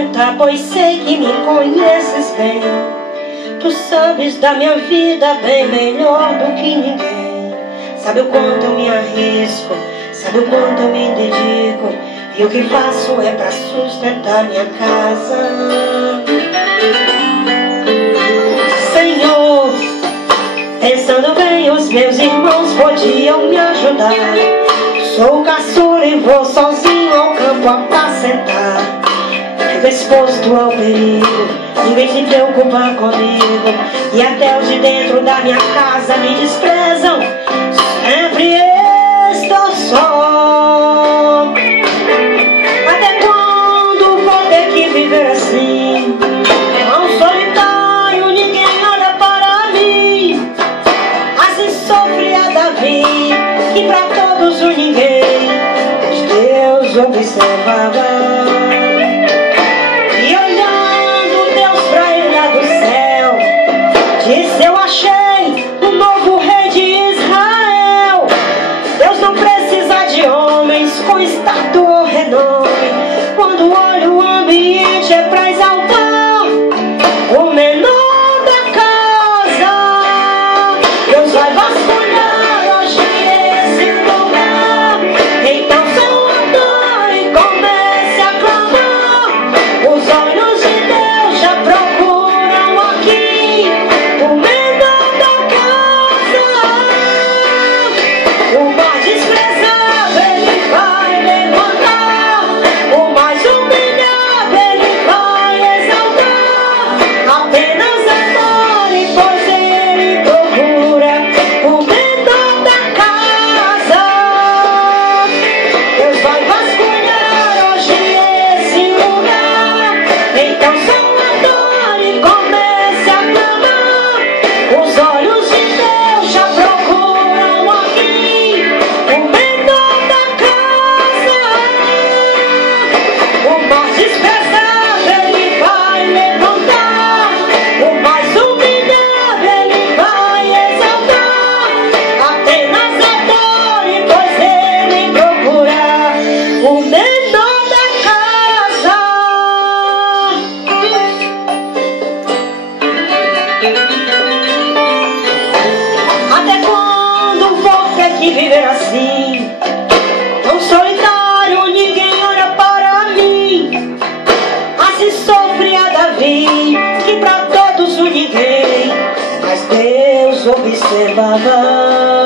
sustentar, pois sei que me conheces bem. Tu sabes da minha vida bem melhor do que ninguém. Sabe o quanto eu me arrisco, sabe o quanto eu me dedico, e o que faço é pra sustentar minha casa. Senhor, pensando bem, os meus irmãos podiam me ajudar. Sou caçula e vou sozinho ao campo apacentar. Fico exposto ao perigo, ninguém se preocupa comigo, e até os de dentro da minha casa me desprezam. Sempre estou só. Até quando vou ter que viver assim? Tão solitário, ninguém olha para mim. Assim sofria Davi, que pra todos o ninguém, mas Deus observava. E olhando Deus pra ele lá do céu, disse: eu achei um novo rei de Israel. Deus não precisa de homens com status ou renome. Quando olho o ambiente é pra exaltar o menor da casa. Deus vai vasculhar hoje esse lugar. Então seu adore e comece a clamar. Os olhos de Deus já procuram aqui o menor da casa. O mais desprezado ele vai levantar, o mais humilhado ele vai exaltar. Apenas adore, pois ele procura o menor da casa. Deus vai vasculhar hoje esse lugar. Então só adore e comece a clamar. Os olhos de Deus já procuram aqui o menor da casa. O mais desprezado ele vai levantar, o mais humilhado ele vai exaltar. Apenas adore, pois ele procura o menor da casa. Até quando vou ter que viver assim? Tão solitário, ninguém olha para mim. Assim sofria Davi, que pra todos o ninguém, mas Deus observava.